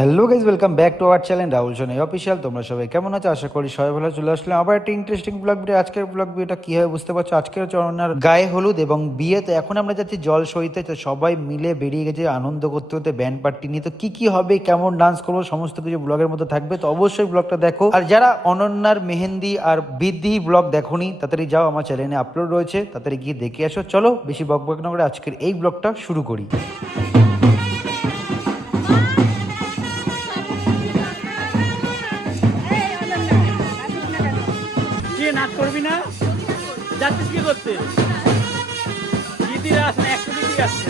Hello guys, welcome back to our channel Rahul Sonai official. তোমরা সবাই কেমন আছো? আশা করি সবাই ভালো। চলে আসলাম আবার একটা ইন্টারেস্টিং ব্লগ ভিডিও। আজকের ব্লগ ভিডিওটা কি হবে বুঝতে পারছো। আজকের হচ্ছে অনন্যার গায়ে হলুদ এবং বিয়ে। তো এখন আমরা যাচ্ছি জল সইতে। তো সবাই মিলে বেরিয়ে গেছে আনন্দ করতে করতে ব্যান্ড পার্টি নিয়ে। তো কি হবে, কেমন ডান্স করবো, সমস্ত কিছু ব্লগের মধ্যে থাকবে। তো অবশ্যই ব্লগটা দেখো। আর যারা অনন্যার মেহেন্দি আর বৃদ্ধি ব্লগ দেখোনি, তাড়াতাড়ি যাও, আমার চ্যানেলে আপলোড রয়েছে, তাড়াতাড়ি গিয়ে দেখে আসো। চলো বেশি বকবক না করে আজকের এই ব্লগটা শুরু করি। নাচ করবি না? যাচ্ছিস কি করতে? দিদিরা আসলে একটা দিদি আসছে।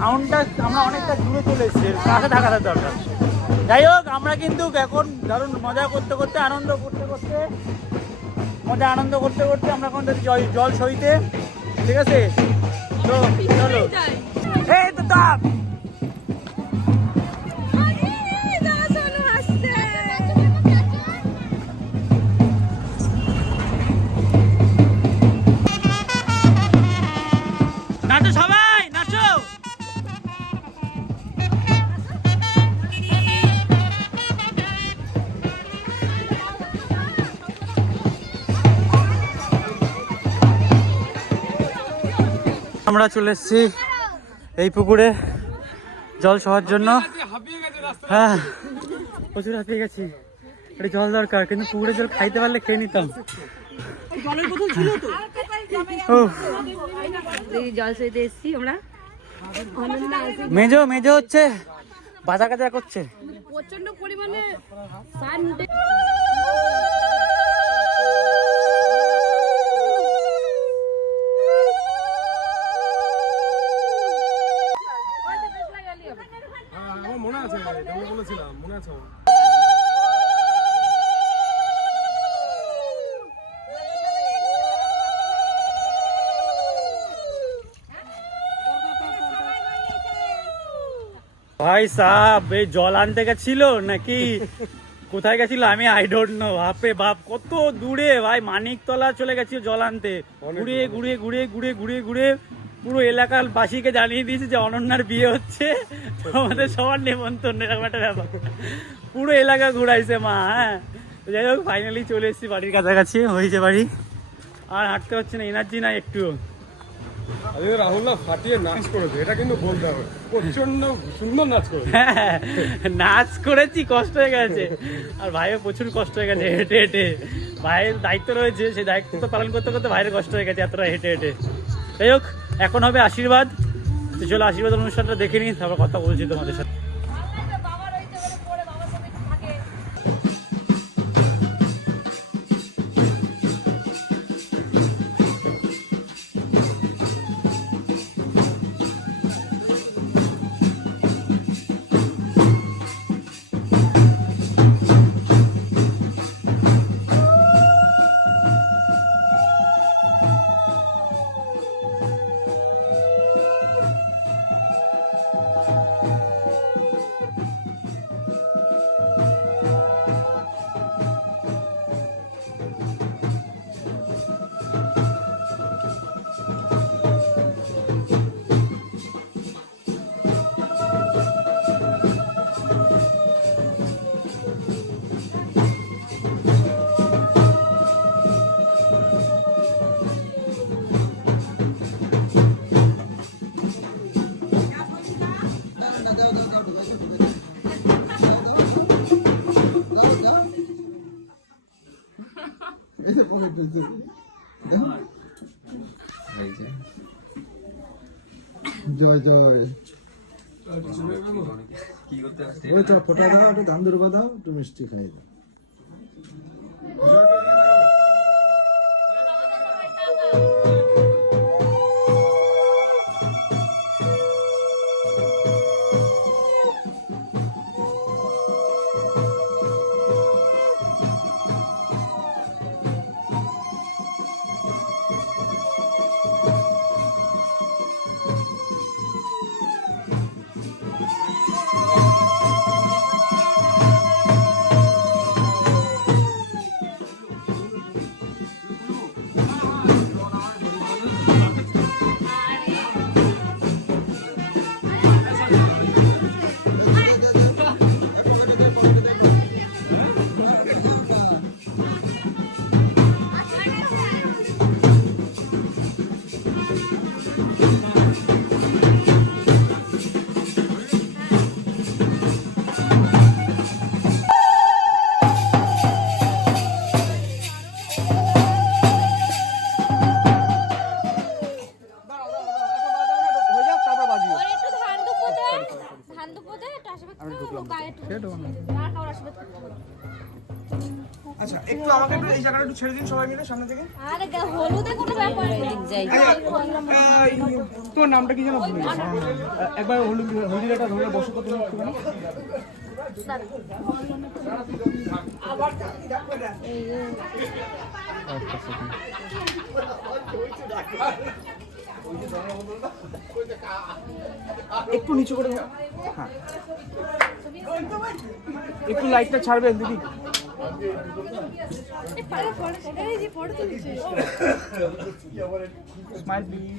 সাউন্ডটা আমরা অনেকটা দূরে চলে এসেছি, কাছে থাকার দরকার। যাই হোক, আমরা কিন্তু এখন দারুণ মজা করতে করতে আনন্দ করতে করতে আমরা এখন যাচ্ছি জল সইতে। ঠিক আছে, তো চলো। এই তো তাপ নাচো, সবাই নাচো। আমরা চলে এসেছি এই পুকুরে জল সহার জন্য। হ্যাঁ, প্রচুর হাঁপিয়ে গেছি। একটু জল দরকার, কিন্তু পুকুরে জল খাইতে পারলে খেয়ে নিতাম। মেজো হচ্ছে বাজা কাজা করছে প্রচন্ড পরিমাণে। মনে আছে, বলেছিলাম মনে আছে। ভাই সাহেব, এই জল আনতে গেছিল নাকি কোথায় গেছিল আমি আই ডোন্ট নো। বাপরে বাপ, কত দূরে ভাই, মানিকতলা চলে গেছিল জল আনতে। ঘুরে পুরো এলাকার বাসীকে জানিয়ে দিয়েছে যে অনন্যার বিয়ে হচ্ছে, তো আমাদের সবার নেমন্তন্ন, এরকম একটা ব্যাপার। পুরো এলাকা ঘুরাইছে মা। হ্যাঁ, যাই হোক, ফাইনালি চলে এসেছি বাড়ির কাছাকাছি, হয়েছে বাড়ি। আর হাঁটতে হচ্ছে না, এনার্জি নাই একটু। রাহুল না ফাটিয়ে নাচ করেছে, এটা কিন্তু বলতে হবে। প্রচন্ড সুন্দর নাচ করেছে। হ্যাঁ, নাচ করেছি, কষ্ট হয়ে গেছে। আর ভাইয়ের প্রচুর কষ্ট হয়ে গেছে হেঁটে হেঁটে। ভাইয়ের দায়িত্ব রয়েছে, সেই দায়িত্ব তো পালন করতে করতে ভাইয়ের কষ্ট হয়ে গেছে এতটা হেঁটে হেঁটে। যাই হোক, এখন হবে আশীর্বাদ। তো চলো আশীর্বাদ অনুষ্ঠানটা দেখে নিই, তারপর কথা বলছি তোমাদের সাথে। জয় জয় ওই তো ফোটা দাও, একটু ধান দুর্বা দাও, একটু মিষ্টি খাই দাও। ওর একটু ধান দুপো দে, একটু আশীর্বাদ করো, গায়ে একটু আর কারোর আশীর্বাদ করতে হবে না। আচ্ছা একটু আমাকে একটু এই জায়গাটা একটু ছেড়ে দিন সবাই মিলে সামনে থেকে। আরে হলুদে কোনো ব্যাপার নেই। তোর নামটা কি যেন ভুলে গেছি। একবার হলদিটা ধরে বসো তো তুমি একটুখানি। একটু নিচু করে দাও। হ্যাঁ একটু লাইটটা ছাড়বেন দিদি। Smile please.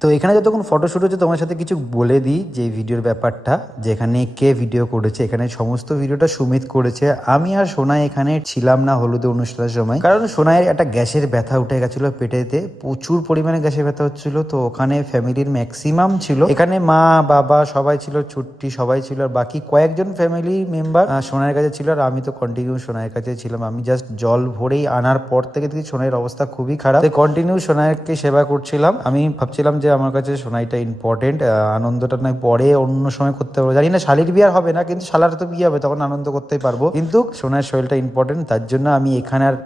তো এখানে যতক্ষণ ফটোশ্যুট হচ্ছে তোমার সাথে কিছু বলে দিই যে ভিডিওর ব্যাপারটা, যেখানে কে ভিডিও করেছে। এখানে সমস্ত ভিডিওটা সুমিত করেছে। আমি আর সোনাই এখানে ছিলাম না হলুদে অনুষ্ঠানের সময়, কারণ সোনাইয়ের একটা গ্যাসের ব্যথা উঠে গেছিল পেটেতে, প্রচুর পরিমাণে গ্যাসের ব্যথা হচ্ছিল। তো ওখানে ফ্যামিলির ম্যাক্সিমাম ছিল, এখানে মা বাবা সবাই ছিল, ছুটি সবাই ছিল, আর বাকি কয়েকজন ফ্যামিলি মেম্বার সোনাইয়ের কাছে ছিল, আর আমি তো কন্টিনিউ সোনাইয়ের কাছে ছিলাম। আমি জাস্ট জল ভরেই আনার পর থেকে দেখি সোনাইয়ের অবস্থা খুবই খারাপ, কন্টিনিউ সোনাইকে সেবা করছিলাম। আমি ভাবছিলাম যে আমার কাছে সোনাইটা ইম্পর্টেন্ট, আনন্দটা নয় পরে অন্য সময় করতে পারবো, জানি না শালির বিয়ে হবে না, কিন্তু শালার তো বিয়ে হবে, তখন আনন্দ করতেই পারবো, কিন্তু সোনাইয়ের শরীরটা ইম্পর্টেন্ট। তার জন্য আমি এখানে আর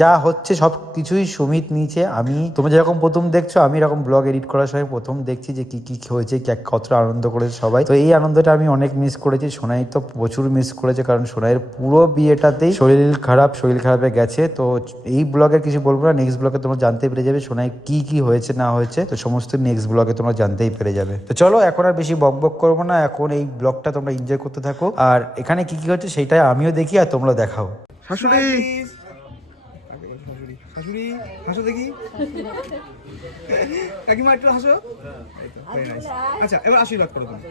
যা হচ্ছে সব কিছুই সুমিত নিচে। আমি তোমরা যেরকম প্রথম দেখছো, আমি এরকম ব্লগ এডিট করার সময় প্রথম দেখছি যে কি কি হয়েছে, কতটা আনন্দ করেছে সবাই। তো এই আনন্দটা আমি অনেক মিস করেছি, সোনাই তো প্রচুর মিস করেছে, কারণ সোনাইয়ের পুরো বিয়েটাতেই শরীর খারাপে গেছে। তো এই ব্লগের কিছু বলবো না, নেক্সট ব্লগে তোমরা জানতে পেরে যাবে সোনাই কি কি হয়েছে না হয়েছে, তো সমস্ত নেক্সট ব্লগে তোমরা জানতেই পেরে যাবে। তো চলো এখন আর বেশি বক করবো না, এখন এই ব্লগটা তোমরা এনজয় করতে থাকো, আর এখানে কি কি হচ্ছে সেটাই আমিও দেখি আর তোমরা দেখাও। শাশুড়ি শাশুড়ি হাসো দেখি। কাকিমা একটু হাসো। আচ্ছা এবার আশীর্বাদ করো তুমি।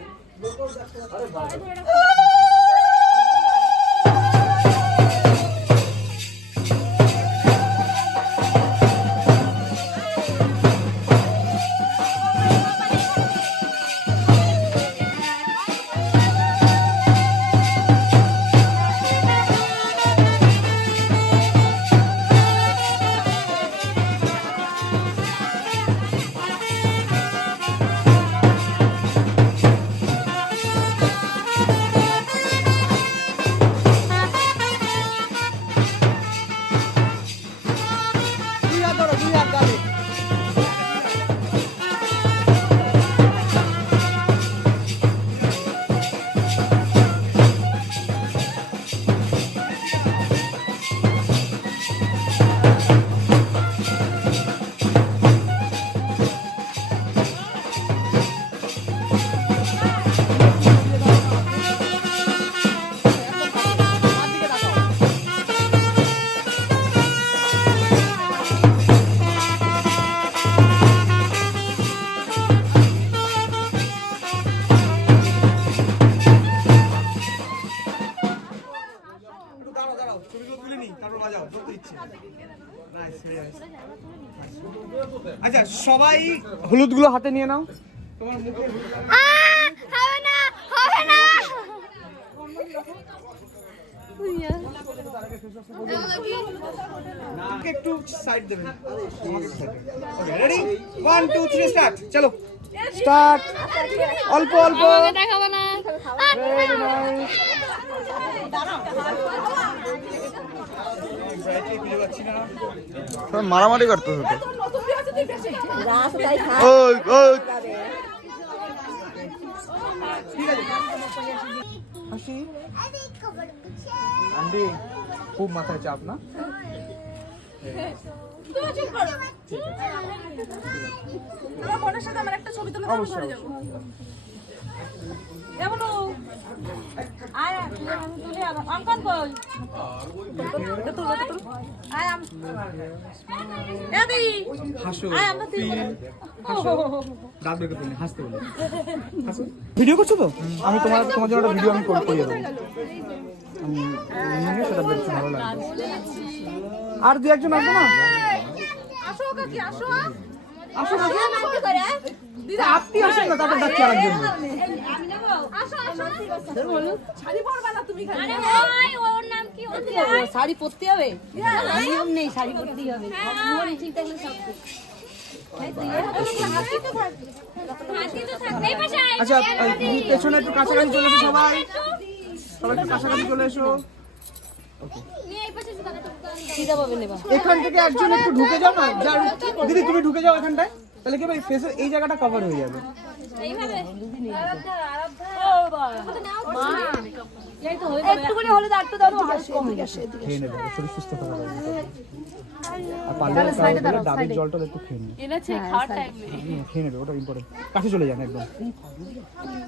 আচ্ছা সবাই হলুদ গুলো হাতে নিয়ে নাও। তোমার মুখে হবে না, হবে না। আমাকে একটু সাইড দেবেন। Okay ready 1 2 3 start. চলো স্টার্ট। অল্প অল্প। আমাকে দেখাবো না। Very nice. ব্রাইটলি খুঁজে পাচ্ছি না। সব মারামারি করতে হতো। ঠিক আছে হাসি। আন্টি খুব মাথায় চাপ না? তুমি চুপ করো। আমার বোনের সাথে আমার একটা ছবি তুলে দাও, আমি ঘরে যাবো। এমন আয় আমি তুলে আনো। অঙ্কন কই? আয় আম এদি হাসো। আয় আমরা তুই দাঁত বের করতে নেই, হাসতে বলে। হাসো। ভিডিও করছো তো? আমি তোমার জন্য একটা ভিডিও আমি করিয়ে দেবো। আমি নিয়ে সেটা দেখতে ভালো লাগবে। আর দু একজন আসবে না? আসো কাকি আসো। আসো না। কি করে? দিদা আপনি আসেন না, তারপর ডাকছি আরেকজন। আমি নেব। আসো আসো। বলো শাড়ি পরবা না তুমি খালি। আরে ওই ওর নাম কি? শাড়ি পরতে হবে, নিয়ম নেই, শাড়ি পরতেই হবে। মন ঠিক থাকলে সব ঠিক। হাতি তো থাকবে। এই পাশে আয়। আচ্ছা পেছনে একটু কাছাকাছি চলে এসো সবাই। সবাই একটু কাছাকাছি চলে এসো। নিয়ে এই পাশে সুতা সিধা পাবেন এবার। এখান থেকে একজন একটু ঢুকে যাও না। দিদি তুমি ঢুকে যাও এখানটায়, তাহলে কি ভাই ফেসের এই জায়গাটা কভার হয়ে যাবে। এইভাবে মা এই তো হয়ে যাবে, একটুখানি হলে একটু দাও, হাস কমে গেছে। খেয়ে নেবে, শরীর সুস্থ থাকা লাগবে। আর পারলে ডাবের জলটা একটু খেয়ে নেবে। এনেছে খাওয়ার টাইম নেই। খেয়ে নেবে, ওটা ইম্পর্টেন্ট। কাছে চলে যান একদম।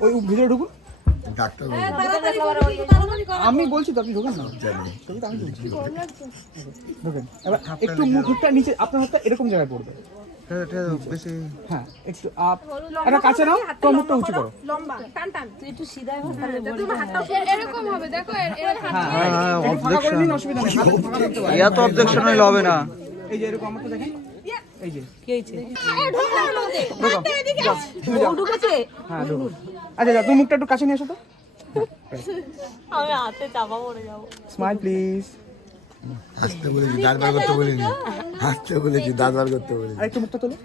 ওই ভিতরে ঢুকুন। আমি বলছি তো, আপনি ঢুকেন না। সেটা তো আমি বলছি। ঢুকেন। এবার একটু মুখটা নিচে, আপনার হাতটা এরকম জায়গায় পড়বে। হ্যাঁ একটু আপ, এটা কাছে নাও, তোমার মুখটা উঁচু করো। তুই একটু সিধা হয়ে তাহলে এরকম হবে দেখো এর হ্যাঁ একটু ফাঁকা করে নিন, অসুবিধা নেই। হাতে ফাঁকা রাখতে পারেন। ইয়া তো অবজেকশন হইলে হবে না। এই যে এরকম আমাকে দেখেন, এই যে কি হয়েছে? ঢুকো। ও ঢুকেছে। হ্যাঁ ঢুকো। আচ্ছা তুমি মুখটা একটু কাছে নিয়ে এসো তো। আমি হাতে চাপা পড়ে যাবো। Smile please. হাসতে বলেছি, দাঁত বার করতে বলিনি। হাসতে বলেছি, দাঁত বার করতে বলেছি। আর একটু মুখটা তোলো।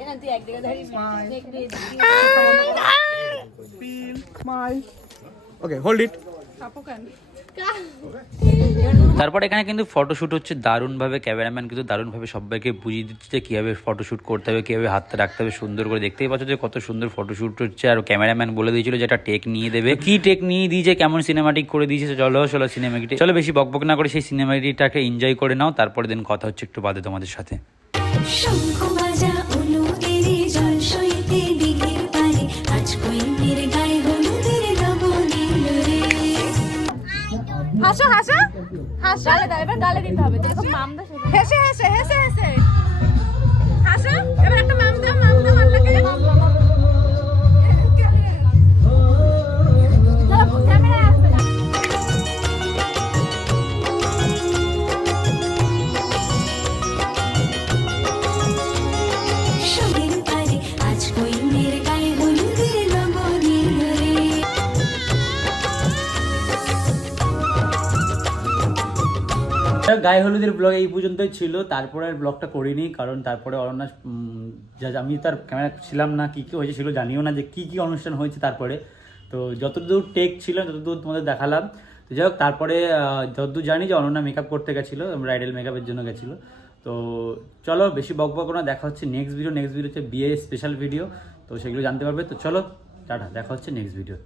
এনা তুই এক জায়গায় দাঁড়িয়ে দেখবি। স্মাইল। Okay hold it. তারপর এখানে কিন্তু ফটোশ্যুট হচ্ছে দারুণভাবে, ক্যামেরাম্যান কিন্তু দারুণভাবে সবাইকে বুঝিয়ে দিচ্ছে যে কীভাবে ফটোশ্যুট করতে হবে, কীভাবে হাতটা রাখতে হবে সুন্দর করে। দেখতেই পাচ্ছ যে কত সুন্দর ফটোশ্যুট হচ্ছে। আর ক্যামেরাম্যান বলে দিয়েছিল যে একটা টেক নিয়ে দেবে, কি টেক নিয়ে দিয়েছে, কেমন সিনেমাটিক করে দিয়েছে। চলো সিনেমাটিক, চলো বেশি বকবক না করে সেই সিনেমাটিকটাকে এনজয় করে নাও। তারপরে দিন কথা হচ্ছে একটু বাদে তোমাদের সাথে। শঙ্খ বাজা অনুকেরে জল সইতে দিঘির পারে আজ কইনের গায়ে হলুদের লবণীল রে। হাসো হাসো হাসো গালে দাও, এবার গালে দিতে হবে যেরকম মাম দাও হেসে হেসে হেসে হেসে হাসো। এবার একটা মাম দাও মারলাকে ক্যামেরা আসবে না। সঙ্গের পারে আজ কইনের গায়ে হলুদের লবণীল রে। গায়ে হলুদের ব্লগ এই পর্যন্তই ছিল। তারপরে আর ব্লগটা করিনি, কারণ তারপরে অরণ্য আমি তার ক্যামেরা ছিলাম না, কী কী হয়েছে সেগুলো জানিও না যে কী কী অনুষ্ঠান হয়েছে। তারপরে তো যতদূর টেক ছিল ততদূর তোমাদের দেখালাম। তো যাই হোক, তারপরে যতদূর জানি যে অনন্যা মেকআপ করতে গেছিলো, ব্রাইডাল মেকআপের জন্য গেছিলো। তো চলো বেশি বকবক না, দেখা হচ্ছে নেক্সট ভিডিও হচ্ছে বিয়ে স্পেশাল ভিডিও, তো সেগুলো জানতে পারবে। তো চলো টাটা, দেখা হচ্ছে নেক্সট ভিডিও।